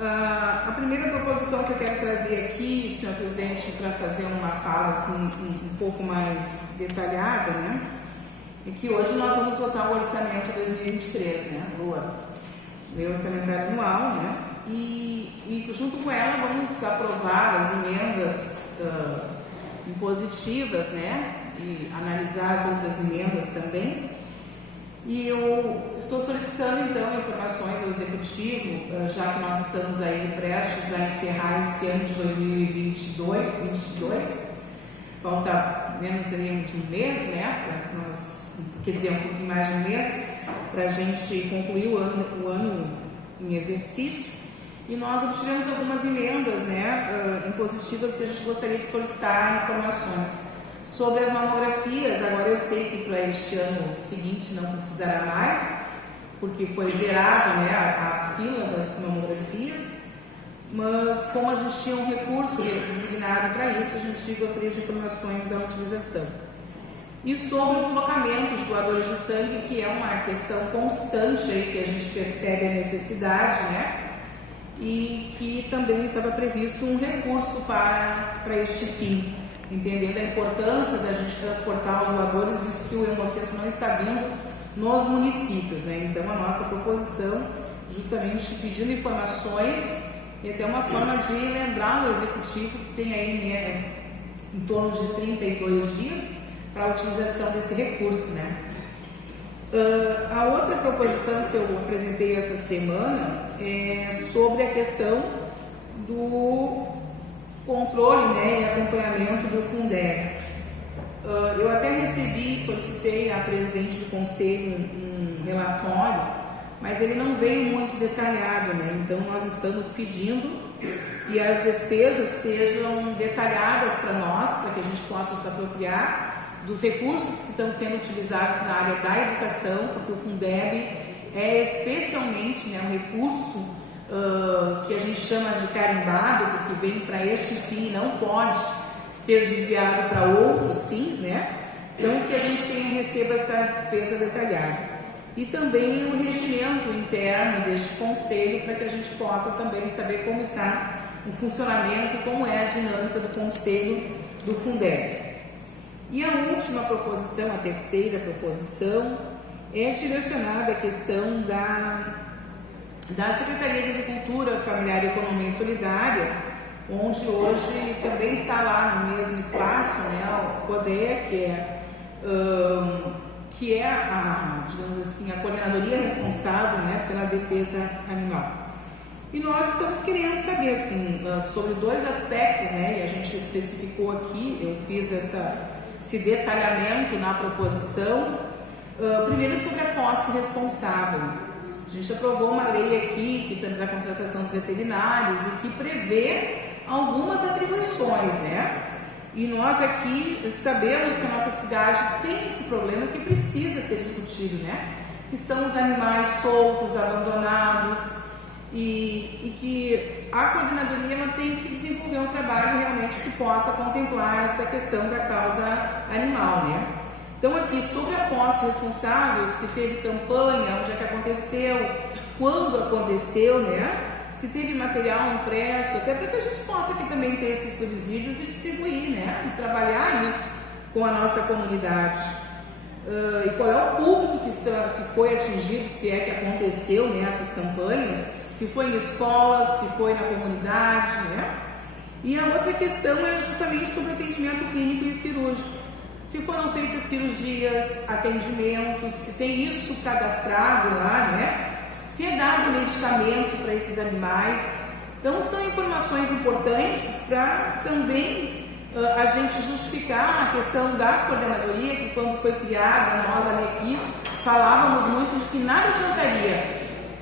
A primeira proposição que eu quero trazer aqui, senhor presidente, para fazer uma fala assim, um pouco mais detalhada, né? É que hoje nós vamos votar o orçamento 2023, né? O orçamentário anual, né? E junto com ela vamos aprovar as emendas impositivas, né? E analisar as outras emendas também. E eu estou solicitando então informações ao Executivo, já que nós estamos aí prestes a encerrar esse ano de 2022, falta menos de um mês, né? Quer dizer, um pouquinho mais de um mês, para a gente concluir o ano em exercício. E nós obtivemos algumas emendas, né, impositivas que a gente gostaria de solicitar informações. Sobre as mamografias, agora eu sei que para este ano seguinte não precisará mais, porque foi zerado, né, a fila das mamografias, mas como a gente tinha um recurso designado para isso, a gente gostaria de informações da utilização. E sobre os deslocamentos de doadores de sangue, que é uma questão constante aí, que a gente percebe a necessidade, né, e que também estava previsto um recurso para este fim. Entendendo a importância da gente transportar os doadores, visto que o Hemocentro não está vindo nos municípios, né? Então, a nossa proposição, justamente pedindo informações e até uma forma de lembrar o Executivo que tem aí, né, em torno de 32 dias para a utilização desse recurso, né? A outra proposição que eu apresentei essa semana é sobre a questão do controle, né, e acompanhamento do Fundeb. Eu até solicitei à presidente do conselho um relatório, mas ele não veio muito detalhado, né? Então nós estamos pedindo que as despesas sejam detalhadas para nós, para que a gente possa se apropriar dos recursos que estão sendo utilizados na área da educação, porque o Fundeb é especialmente, né, um recurso que a gente chama de carimbado, porque vem para este fim e não pode ser desviado para outros fins, né? Então, que a gente receba essa despesa detalhada. E também o regimento interno deste conselho, para que a gente possa também saber como está o funcionamento e como é a dinâmica do conselho do Fundeb. E a última proposição, a terceira proposição, é direcionada à questão da Secretaria de Agricultura, Familiar, Economia e Solidária, onde hoje também está lá no mesmo espaço, né, o CODEA, que é digamos assim, a coordenadoria responsável, né, pela defesa animal. E nós estamos querendo saber assim, sobre dois aspectos, né, e a gente especificou aqui, eu fiz esse detalhamento na proposição. Primeiro, sobre a posse responsável. A gente aprovou uma lei aqui da contratação dos veterinários e que prevê algumas atribuições, né? E nós aqui sabemos que a nossa cidade tem esse problema que precisa ser discutido, né? Que são os animais soltos, abandonados, e que a coordenadoria ela tem que desenvolver um trabalho realmente que possa contemplar essa questão da causa animal, né? Então aqui, sobre a posse responsável, se teve campanha, onde é que aconteceu, quando aconteceu, né? Se teve material impresso, até para que a gente possa aqui também ter esses subsídios e distribuir, né? E trabalhar isso com a nossa comunidade. E qual é o público que foi atingido, se é que aconteceu nessas campanhas, se foi em escolas, se foi na comunidade, né? E a outra questão é justamente sobre atendimento clínico e cirúrgico. Se foram feitas cirurgias, atendimentos, se tem isso cadastrado lá, né? Se é dado medicamento para esses animais. Então, são informações importantes para também a gente justificar a questão da coordenadoria, que quando foi criada, nós ali aqui falávamos muito de que nada adiantaria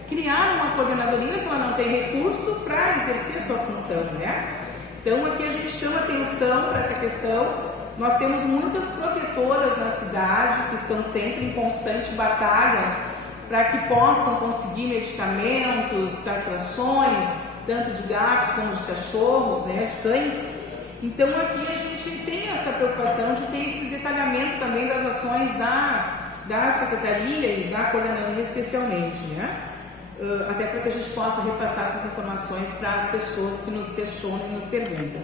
criar uma coordenadoria se ela não tem recurso para exercer a sua função, né? Então, aqui a gente chama atenção para essa questão. Nós temos muitas protetoras na cidade que estão sempre em constante batalha para que possam conseguir medicamentos, castrações, tanto de gatos como de cachorros, né, de cães. Então aqui a gente tem essa preocupação de ter esse detalhamento também das ações da Secretaria e da Coordenadoria especialmente, né? até para que a gente possa repassar essas informações para as pessoas que nos questionam e nos perguntam.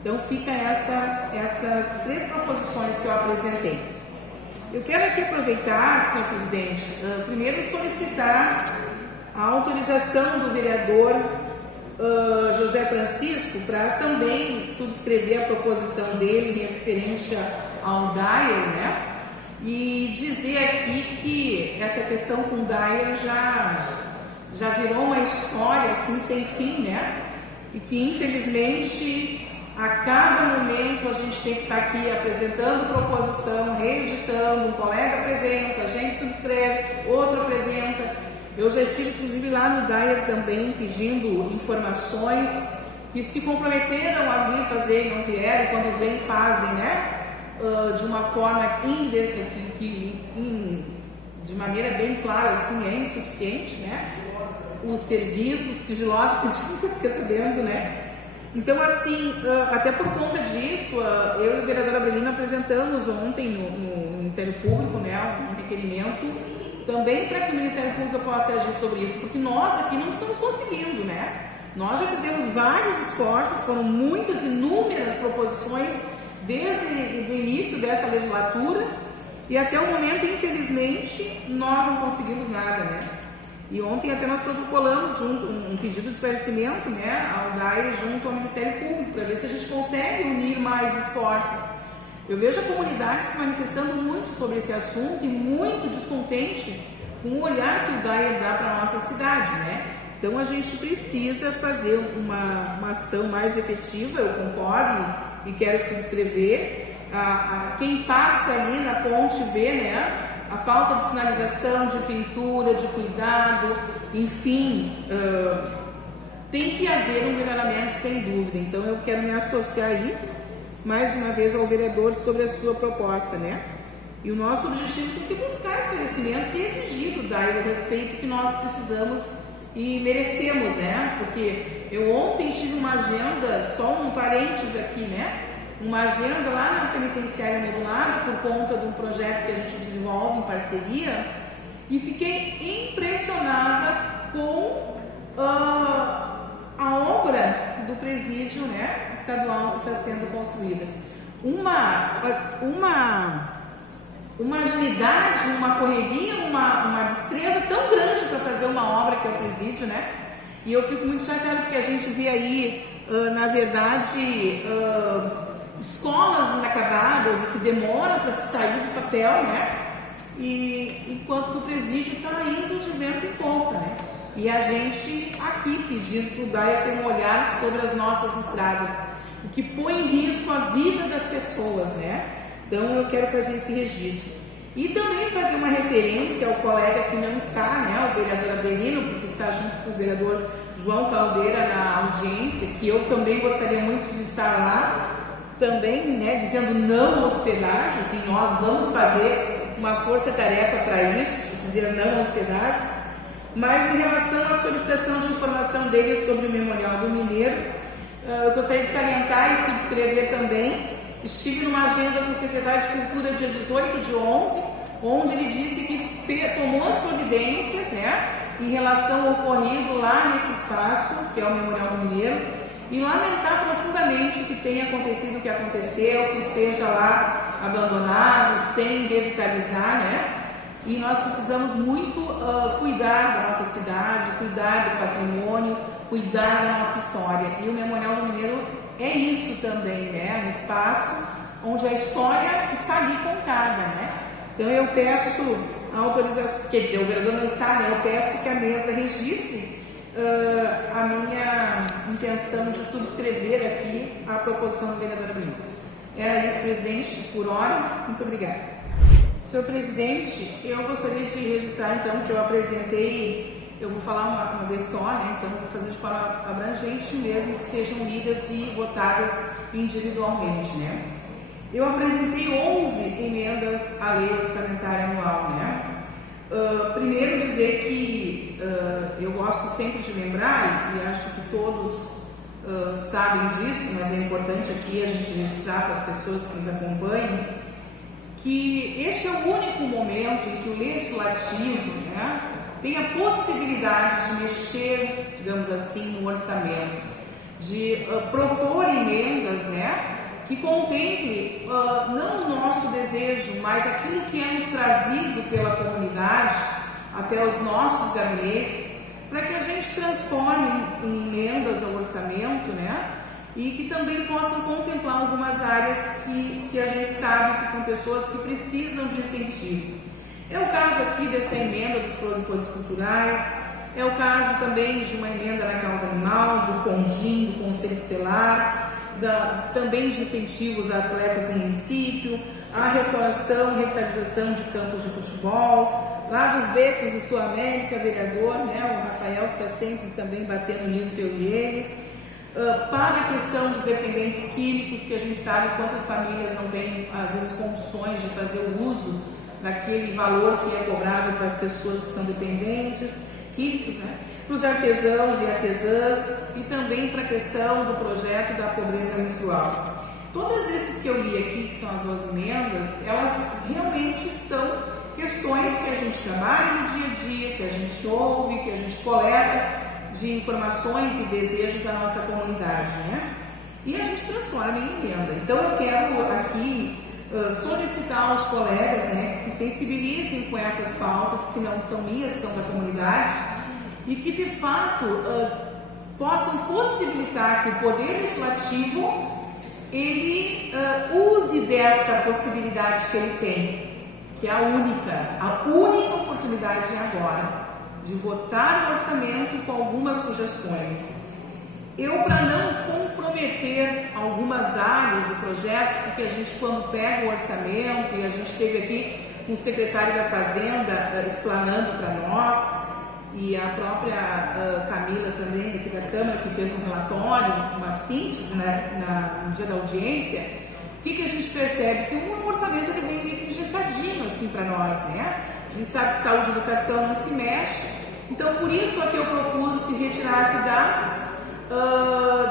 Então fica essas 3 proposições que eu apresentei. Eu quero aqui aproveitar, senhor presidente, primeiro solicitar a autorização do vereador José Francisco para também subscrever a proposição dele referente ao DAIR, né? E dizer aqui que essa questão com o DAIR já virou uma história assim sem fim, né? E que infelizmente a cada momento a gente tem que estar aqui apresentando proposição, reeditando, um colega apresenta, a gente subscreve, outro apresenta. Eu já estive inclusive lá no DAIR também pedindo informações que se comprometeram a vir fazer e não vieram, quando vêm fazem, né? De uma forma de maneira bem clara, assim, é insuficiente, né? Os serviços sigilosos, que a gente nunca fica sabendo, né? Então, assim, até por conta disso, eu e o vereador Abrelino apresentamos ontem no Ministério Público, né, um requerimento também para que o Ministério Público possa agir sobre isso, porque nós aqui não estamos conseguindo, né? Nós já fizemos vários esforços, foram muitas, inúmeras proposições desde o início dessa legislatura e até o momento, infelizmente, nós não conseguimos nada, né? E ontem até nós protocolamos junto um pedido de esclarecimento, né, ao DAIR junto ao Ministério Público, para ver se a gente consegue unir mais esforços. Eu vejo a comunidade se manifestando muito sobre esse assunto e muito descontente com o olhar que o DAIR dá para a nossa cidade, né? Então a gente precisa fazer uma ação mais efetiva, eu concordo e quero subscrever. Quem passa ali na ponte vê, né? A falta de sinalização, de pintura, de cuidado, enfim, tem que haver um melhoramento sem dúvida. Então eu quero me associar aí, mais uma vez, ao vereador sobre a sua proposta, né? E o nosso objetivo tem que buscar esclarecimentos e exigir do DAIR o respeito que nós precisamos e merecemos, né? Porque eu ontem tive uma agenda, só um parênteses aqui, né? Uma agenda lá na penitenciária modulada por conta de um projeto que a gente desenvolve em parceria e fiquei impressionada com a obra do presídio, né, estadual que está sendo construída. Uma agilidade, uma correria, uma destreza tão grande para fazer uma obra que é o presídio, né? E eu fico muito chateada porque a gente vê aí, na verdade, escolas inacabadas e que demoram para sair do papel, né? E enquanto que o presídio está indo de vento em polpa, né? E a gente aqui pedindo para o DAIR ter um olhar sobre as nossas estradas, o que põe em risco a vida das pessoas, né? Então eu quero fazer esse registro. E também fazer uma referência ao colega que não está, né? O vereador Abrelino, porque está junto com o vereador João Caldeira na audiência, que eu também gostaria muito de estar lá, também, né, dizendo não aos pedágios, e nós vamos fazer uma força-tarefa para isso, dizer não aos pedágios. Mas em relação à solicitação de informação dele sobre o Memorial do Mineiro, eu gostaria de salientar e subscrever também. Estive numa agenda com o secretário de Cultura dia 18/11, onde ele disse que tomou as providências, né, em relação ao ocorrido lá nesse espaço, que é o Memorial do Mineiro, e lamentar profundamente que tenha acontecido o que aconteceu, que esteja lá abandonado, sem revitalizar, né? E nós precisamos muito cuidar da nossa cidade, cuidar do patrimônio, cuidar da nossa história. E o Memorial do Mineiro é isso também, né? Um espaço onde a história está ali contada, né? Então eu peço a autorização, quer dizer, o vereador não está, né? Eu peço que a mesa registre a minha intenção de subscrever aqui a proposição do vereador Abrelino. Era isso, presidente, por hora. Muito obrigada. Senhor presidente, eu gostaria de registrar então que eu apresentei, eu vou falar uma vez só, né? Então vou fazer de forma abrangente mesmo, que sejam lidas e votadas individualmente, né? Eu apresentei 11 emendas à lei orçamentária anual, né? Primeiro dizer que eu gosto sempre de lembrar, e acho que todos sabem disso, mas é importante aqui a gente registrar para as pessoas que nos acompanham, que este é o único momento em que o legislativo, né, tem a possibilidade de mexer, digamos assim, no orçamento, de propor emendas, né, que contemple não o nosso desejo, mas aquilo que é nos trazido pela comunidade até os nossos gabinetes, para que a gente transforme em emendas ao orçamento, né? E que também possam contemplar algumas áreas que a gente sabe que são pessoas que precisam de incentivo. É o caso aqui dessa emenda dos produtores culturais, é o caso também de uma emenda na causa animal, do CONDIM, do Conselho Tutelar, também de incentivos a atletas do município, a restauração e revitalização de campos de futebol, lá dos Becos do Sul América, vereador, né, o Rafael, que está sempre também batendo nisso, eu e ele, para a questão dos dependentes químicos, que a gente sabe quantas famílias não têm, às vezes, condições de fazer o uso daquele valor que é cobrado para as pessoas que são dependentes químicos, né, para os artesãos e artesãs, e também para a questão do projeto da pobreza menstrual. Todos esses que eu li aqui, que são as 12 emendas, elas realmente são questões que a gente trabalha no dia a dia, que a gente ouve, que a gente coleta de informações e desejos da nossa comunidade, né? E a gente transforma em emenda. Então eu quero aqui solicitar aos colegas, né, que se sensibilizem com essas pautas que não são minhas, são da comunidade, e que de fato possam possibilitar que o Poder Legislativo ele use desta possibilidade que ele tem, que é a única oportunidade agora de votar o orçamento com algumas sugestões. Eu, para não comprometer algumas áreas e projetos, porque a gente, quando pega o orçamento, e a gente esteve aqui com o secretário da Fazenda explanando para nós, e a própria Camila também, daqui da Câmara, que fez um relatório, uma síntese no dia da audiência, o que a gente percebe? Que o orçamento ele vem meio engessadinho assim para nós, né? A gente sabe que saúde e educação não se mexe, então por isso é que eu propus que retirasse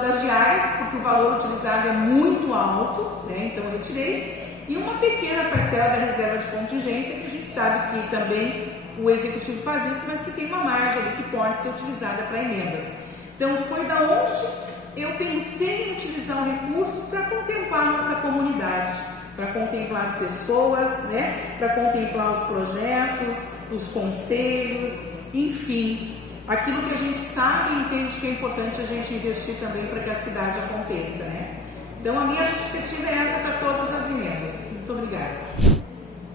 das diárias, porque o valor utilizado é muito alto, né? Então eu retirei, e uma pequena parcela da reserva de contingência, que a gente sabe que também o Executivo faz isso, mas que tem uma margem ali que pode ser utilizada para emendas. Então foi da onde eu pensei em utilizar o recurso para contemplar a nossa comunidade, para contemplar as pessoas, né? Para contemplar os projetos, os conselhos, enfim, aquilo que a gente sabe e entende que é importante a gente investir também para que a cidade aconteça, né? Então a minha justificativa é essa para todas as emendas. Muito obrigada.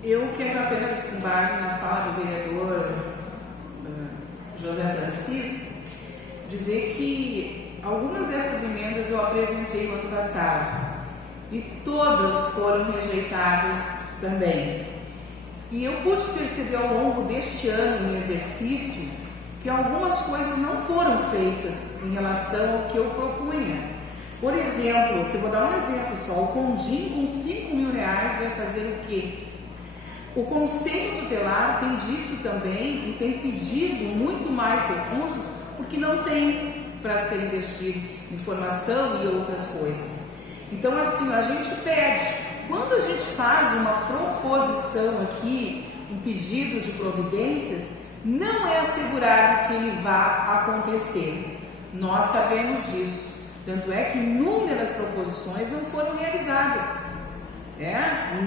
Eu quero apenas, com base na fala do vereador José Francisco, dizer que algumas dessas emendas eu apresentei no ano passado e todas foram rejeitadas também. E eu pude perceber ao longo deste ano em exercício que algumas coisas não foram feitas em relação ao que eu propunha. Por exemplo, que eu vou dar um exemplo só, o CONDIM com R$5.000 vai fazer o quê? O Conselho Tutelar tem dito também e tem pedido muito mais recursos porque não tem para ser investido em formação e outras coisas. Então, assim, a gente pede, quando a gente faz uma proposição aqui, um pedido de providências, não é assegurado que ele vá acontecer. Nós sabemos disso. Tanto é que inúmeras proposições não foram realizadas.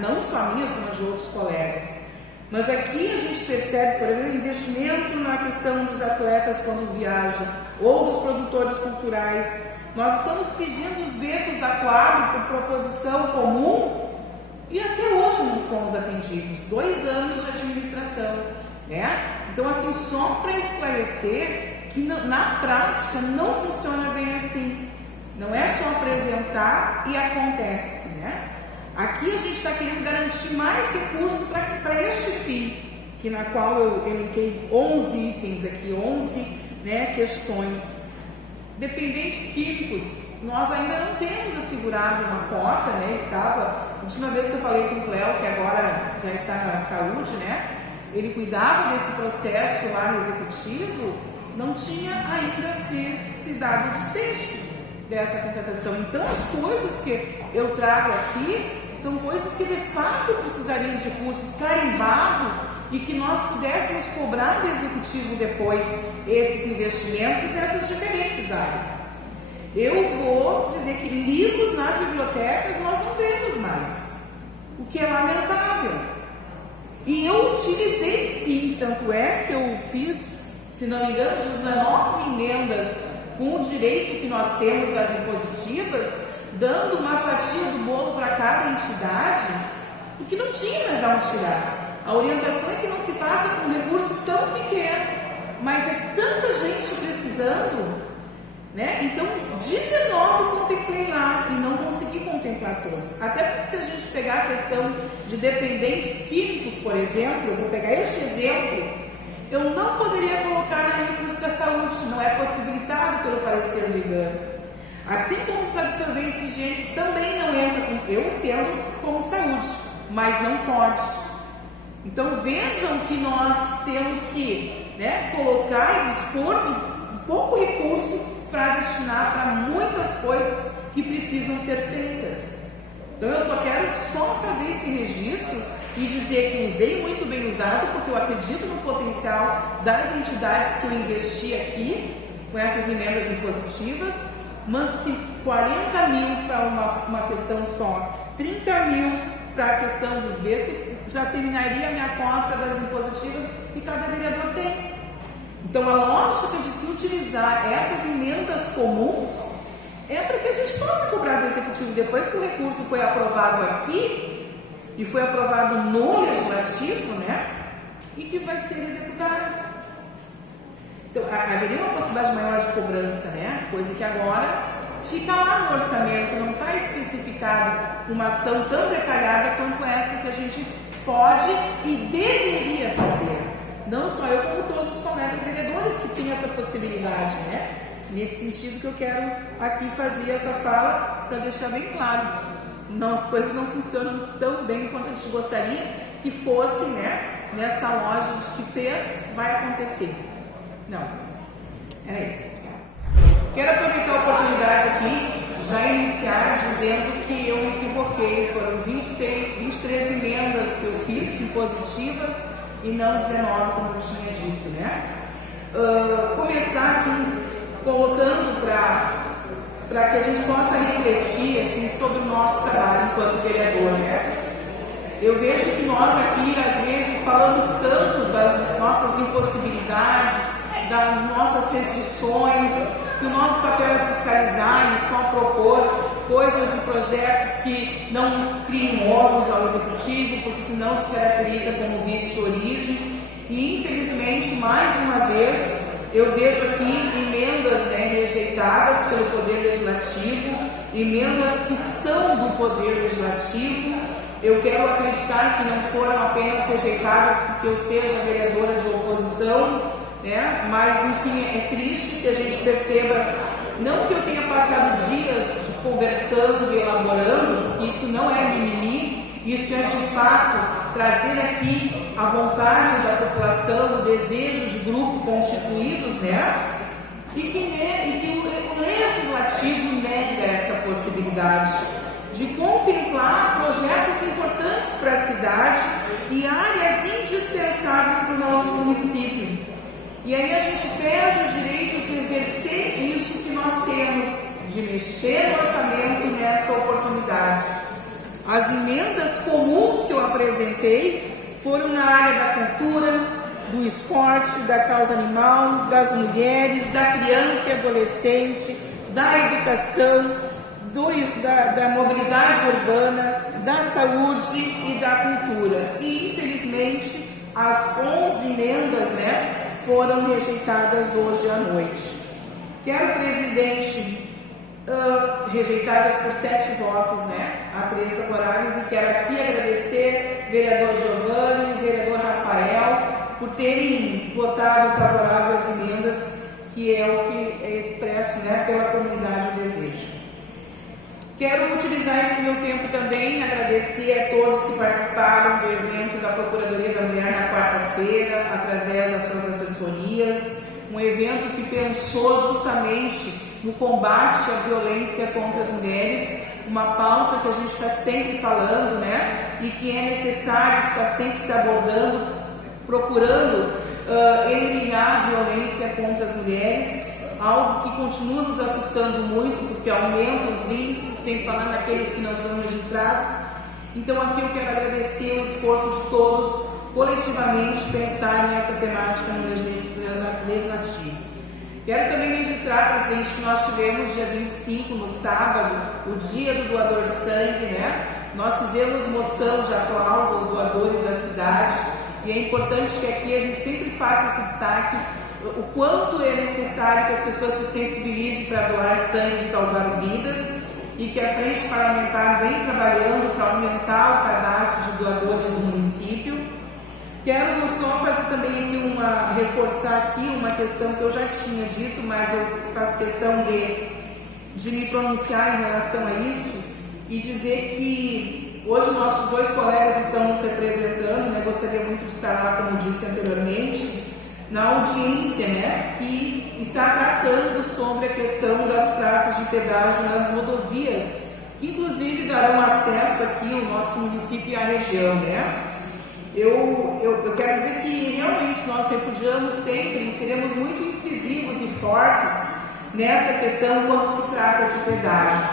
Não só minhas, como as de outros colegas. Mas aqui a gente percebe, por exemplo, investimento na questão dos atletas quando viajam, ou dos produtores culturais. Nós estamos pedindo os becos da Quadro por proposição comum e até hoje não fomos atendidos. 2 anos de administração. Então, assim, só para esclarecer que na prática não funciona bem assim. Não é só apresentar e acontece, né? Aqui a gente está querendo garantir mais recursos para este fim, que na qual eu elenquei 11 itens aqui, 11 questões. Dependentes químicos, nós ainda não temos assegurado uma cota, a última vez que eu falei com o Cléo, que agora já está na saúde, ele cuidava desse processo lá no Executivo, não tinha ainda se dado o desfecho dessa contratação. Então, as coisas que eu trago aqui são coisas que de fato precisariam de recursos carimbados e que nós pudéssemos cobrar do executivo depois esses investimentos nessas diferentes áreas. Eu vou dizer que livros nas bibliotecas nós não vemos mais, o que é lamentável. E eu utilizei sim, tanto é que eu fiz, se não me engano, 19 emendas com o direito que nós temos das impositivas, dando uma fatia do bolo para cada entidade, porque não tinha mais de onde tirar. A orientação é que não se faça com um recurso tão pequeno, mas é tanta gente precisando, né? Então, 19 contemplei lá e não consegui contemplar todos. Até porque se a gente pegar a questão de dependentes químicos, por exemplo, eu vou pegar este exemplo, eu não poderia colocar no recurso da saúde, não é possibilitado pelo parecer do IGAN. Assim como os absorventes higiênicos também não entram, eu entendo, como saúde, mas não pode. Então vejam que nós temos que, né, colocar e dispor de um pouco recurso para destinar para muitas coisas que precisam ser feitas. Então eu só quero fazer esse registro e dizer que usei muito bem usado, porque eu acredito no potencial das entidades que eu investi aqui, com essas emendas impositivas, mas que 40 mil para uma questão só, 30 mil para a questão dos becos, já terminaria a minha cota das impositivas e cada vereador tem. Então a lógica de se utilizar essas emendas comuns é para que a gente possa cobrar do executivo depois que o recurso foi aprovado aqui e foi aprovado no legislativo, né? E que vai ser executado. Então haveria uma possibilidade maior de cobrança, né? Coisa que agora fica lá no orçamento, não está especificado uma ação tão detalhada quanto essa que a gente pode e deveria fazer. Não só eu, como todos os colegas vereadores que têm essa possibilidade, né? Nesse sentido que eu quero aqui fazer essa fala para deixar bem claro. Não, as coisas não funcionam tão bem quanto a gente gostaria que fosse, né? Nessa loja de que fez, vai acontecer. Não, era isso. Quero aproveitar a oportunidade aqui, já iniciar dizendo que eu me equivoquei. Foram 23 emendas que eu fiz, impositivas, e não 19, como eu tinha dito, né? Começar, assim, colocando para que a gente possa refletir, assim, sobre o nosso trabalho enquanto vereador, né? Eu vejo que nós aqui, às vezes, falamos tanto das nossas impossibilidades, das nossas restrições, que o nosso papel é fiscalizar e só propor coisas e projetos que não criem ônus ao executivo, porque senão se caracteriza como vício de origem. E infelizmente, mais uma vez, eu vejo aqui emendas, né, rejeitadas pelo Poder Legislativo, emendas que são do Poder Legislativo. Eu quero acreditar que não foram apenas rejeitadas porque eu seja vereadora de oposição, né? Mas enfim, é triste que a gente perceba, não que eu tenha passado dias conversando e elaborando, porque isso não é mimimi, isso é de fato trazer aqui a vontade da população, o desejo de grupos constituídos, né? E que o legislativo nega essa possibilidade de contemplar projetos importantes para a cidade e áreas indispensáveis para o nosso município. E aí a gente perde o direito de exercer isso que nós temos, de mexer no orçamento nessa oportunidade. As emendas comuns que eu apresentei foram na área da cultura, do esporte, da causa animal, das mulheres, da criança e adolescente, da educação, da mobilidade urbana, da saúde e da cultura. E infelizmente as 11 emendas, né, foram rejeitadas hoje à noite. Quero, presidente, rejeitadas por 7 votos, né, a 3 favoráveis, e quero aqui agradecer vereador Giovanni e vereador Rafael por terem votado favorável às emendas, que é o que é expresso, né, pela comunidade o desejo. Quero utilizar esse meu tempo também, agradecer a todos que participaram do evento da Procuradoria da Mulher na quarta-feira, através das suas assessorias, um evento que pensou justamente no combate à violência contra as mulheres, uma pauta que a gente está sempre falando, né, e que é necessário estar sempre se abordando procurando eliminar a violência contra as mulheres, algo que continua nos assustando muito, porque aumenta os índices, sem falar naqueles que não são registrados. Então aqui eu quero agradecer o esforço de todos, coletivamente, pensar nessa temática no legislativo. Quero também registrar, presidente, que nós tivemos dia 25, no sábado, o dia do doador de sangue, né? Nós fizemos moção de aplauso aos doadores da cidade, e é importante que aqui a gente sempre faça esse destaque, o quanto é necessário que as pessoas se sensibilizem para doar sangue e salvar vidas, e que a Frente Parlamentar vem trabalhando para aumentar o cadastro de doadores do município. Quero só fazer também aqui reforçar aqui uma questão que eu já tinha dito, mas eu faço questão de me pronunciar em relação a isso e dizer que hoje nossos 2 colegas estão nos representando, né? Gostaria muito de estar lá, como disse anteriormente, na audiência, né, que está tratando sobre a questão das praças de pedágio nas rodovias, que inclusive darão acesso aqui ao nosso município e à região, né? Eu quero dizer que realmente nós repudiamos sempre e seremos muito incisivos e fortes nessa questão quando se trata de pedágios.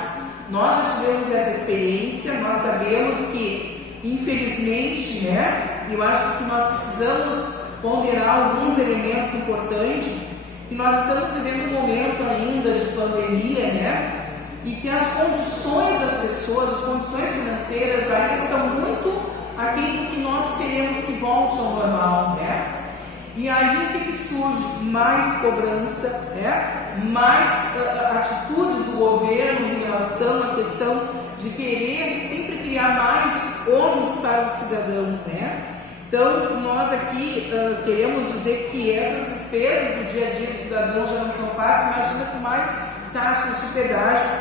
Nós já tivemos essa experiência, nós sabemos que, infelizmente, né, eu acho que nós precisamos ponderar alguns elementos importantes, que nós estamos vivendo um momento ainda de pandemia, né, e que as condições das pessoas, as condições financeiras ainda estão muito aquilo que nós queremos que volte ao normal, né? E aí o que surge? Mais cobrança, né? Mais atitudes do governo em relação à questão de querer sempre criar mais ônus para os cidadãos, né? Então, nós aqui queremos dizer que essas despesas do dia a dia do cidadão já não são fáceis, imagina com mais taxas de pedágios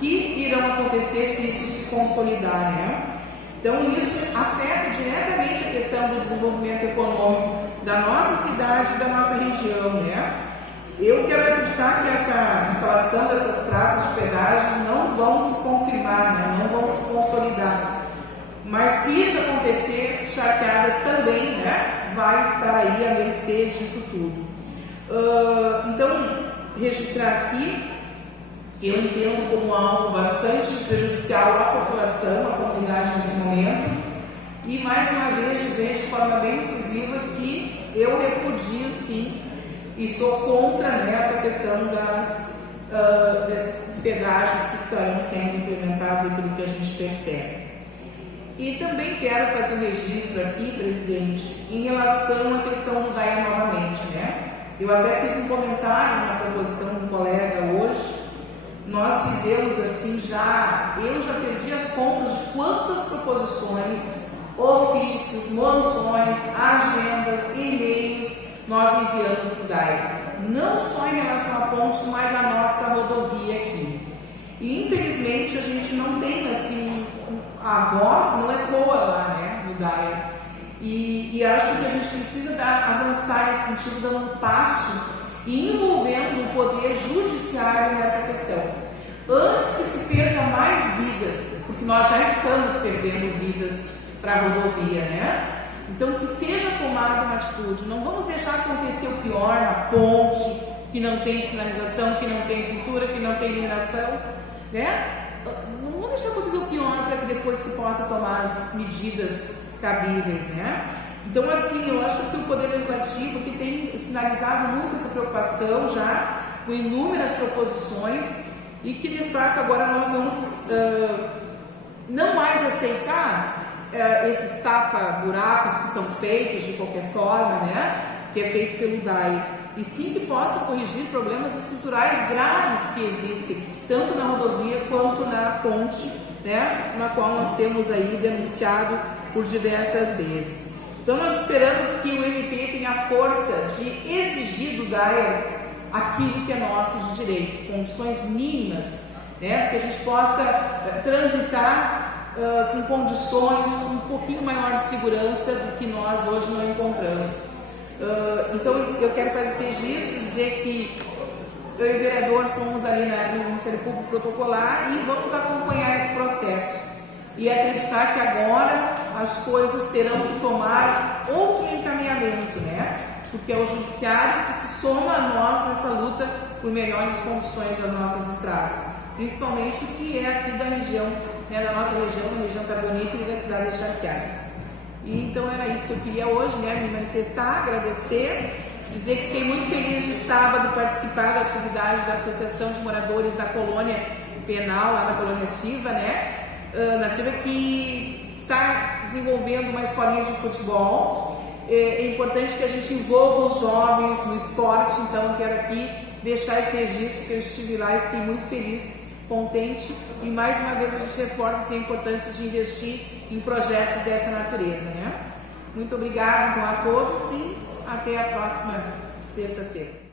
que irão acontecer se isso se consolidar, né? Então, isso afeta diretamente a questão do desenvolvimento econômico da nossa cidade e da nossa região, né? Eu quero acreditar que essa instalação dessas praças de pedágio não vão se confirmar, né? Não vão se consolidar. Mas se isso acontecer, Charqueadas também, né, vai estar aí à mercê disso tudo. Então, registrar aqui, eu entendo como algo bastante prejudicial à população, à comunidade nesse momento, e mais uma vez dizer de forma bem incisiva que eu repudio sim e sou contra, né, essa questão desses pedágios que estarão sendo implementados, pelo que a gente percebe. E também quero fazer um registro aqui, presidente, em relação à questão do DAIA novamente, né? Eu até fiz um comentário na proposição de um colega hoje. Nós fizemos assim eu já perdi as contas de quantas proposições, ofícios, moções, agendas, e-mails nós enviamos para o DAIA. Não só em relação à ponte, mas à nossa rodovia aqui. E infelizmente a gente não tem assim, a voz não ecoa lá, né, no DAIA. E acho que a gente precisa avançar nesse sentido, dando um passo e envolvendo o poder judiciário nessa questão. Antes que se perda mais vidas, porque nós já estamos perdendo vidas para a rodovia, né? Então que seja tomada uma atitude, não vamos deixar acontecer o pior na ponte, que não tem sinalização, que não tem pintura, que não tem iluminação, né? Não vamos deixar acontecer o pior para que depois se possa tomar as medidas cabíveis, né? Então, assim, eu acho que o Poder Legislativo que tem sinalizado muito essa preocupação já, com inúmeras proposições, e que de fato agora nós vamos não mais aceitar esses tapa-buracos que são feitos de qualquer forma, né? Que é feito pelo DAI, e sim que possa corrigir problemas estruturais graves que existem, tanto na rodovia quanto na ponte, né? Na qual nós temos aí denunciado por diversas vezes. Então nós esperamos que o MP tenha a força de exigir do DAIA aquilo que é nosso de direito, condições mínimas, né, para que a gente possa transitar com condições com um pouquinho maior de segurança do que nós hoje não encontramos. Então eu quero fazer esse registro, dizer que eu e o vereador fomos ali no Ministério Público protocolar e vamos acompanhar esse processo e acreditar que agora as coisas terão que tomar outro encaminhamento, né? Porque é o judiciário que se soma a nós nessa luta por melhores condições das nossas estradas, principalmente o que é aqui da região, né, da nossa região carbonífera e da cidade de Charqueadas. E então era isso que eu queria hoje, né, me manifestar, agradecer, dizer que fiquei muito feliz de sábado participar da atividade da Associação de Moradores da Colônia Penal, lá na Colônia Ativa, né? Nativa que está desenvolvendo uma escolinha de futebol. É importante que a gente envolva os jovens no esporte, então quero aqui deixar esse registro que eu estive lá e fiquei muito feliz, contente, e mais uma vez a gente reforça a importância de investir em projetos dessa natureza, né? Muito obrigada então a todos e até a próxima terça-feira.